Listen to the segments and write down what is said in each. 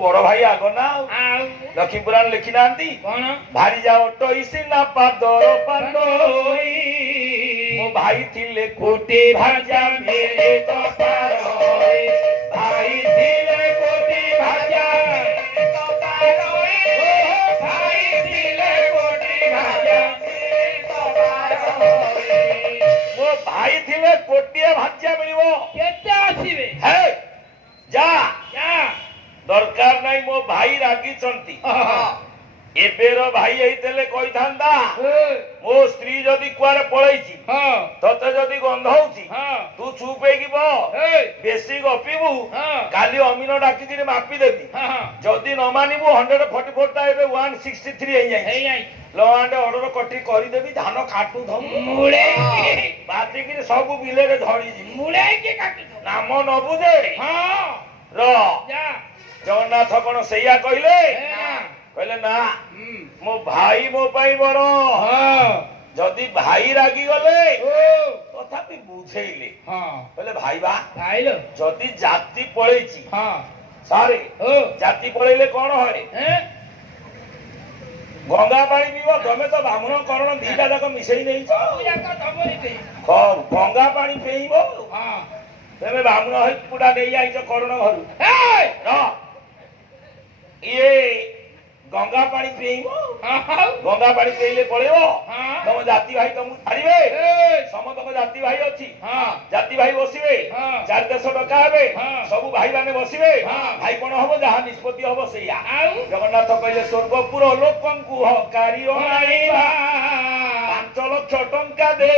बड़ भाई आग ना लक्ष्मी पुराण लिखी ना कौन भारी जाओ टईसी ना पादर पांडोई मो भाई थिले कोटी भाजा मेरे कपारोई भाई थिले कोटी भाजा मेरे कपारोई भाई थिले कोटी भाजा मेरे कपारोई मो भाई थिले कोटी भाजा मिलिबो केते आसीबे हे जा जा दरकार नहीं मो भाई रागी चंती एबेर भाई हेइतेले कहि थांदा मो स्त्री जदी कुआरे पळैची तते जदी गंध होउची तू चुप हेगी बो बेसी गपिबू काली अमीन डाकी दिने मापी देबी जदी न मानिबू 144 ता एबे 163 हे जाई लवांडे ऑर्डर कटी करी देबी धान काटू धम मुळे बाती कि सब बिले रे झड़ी जी मुळे के काटू नाम न बुझे हां र जा जगन्नाथ कोन सैया कहले कहले ना मो भाई मो पाई बड़ जदि भाई रागी गले तथापि बुझेइले कहले भाई बा भाईलो जदि जाति पळेची सारे जाति पळेले कोन होय गंगा पानी पीव तमे तो ब्राह्मण करण दीटा जाक मिसई नहीं गंगा पानी पीब तमे ब्राह्मण होई पुडा नहीं आइछ करण घर ये गंगा पानी पीब गंगा पानी पीले पड़ेब तुम जाति भाई तुमको छाड़े समस्त जाति भाई अच्छी जाति भाई बसवे 400 टका हे सब भाई माने बसवे भाई कौन हम जहाँ निष्पत्ति हम से जगन्नाथ कहले स्वर्गपुर लोकंकु हकारी 5 लाख टंका दे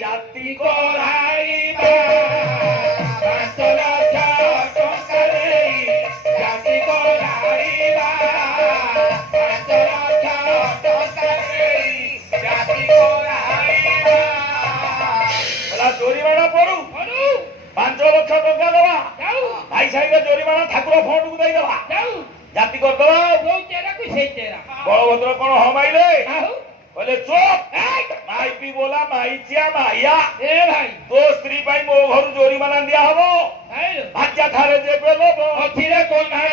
जाति कराइबा 5 लाख टंका दे जाति कराइबा 5 लाख टंका दे जाति कराइबा बोला जोरीमाना पड़ू 5 लाख टंका दवा भाई साहिब जोरीमाना ठाकुर फंड को दे दवा जाति कर दवा बलभद्र कौन हम आइले बोले चुप माइपी बोला माइचिया माइया ए भाई तो स्त्री पाई मो घर जोरीमाना दिया हबो भाजा थारे जे बेलो अथिरे कोन भाई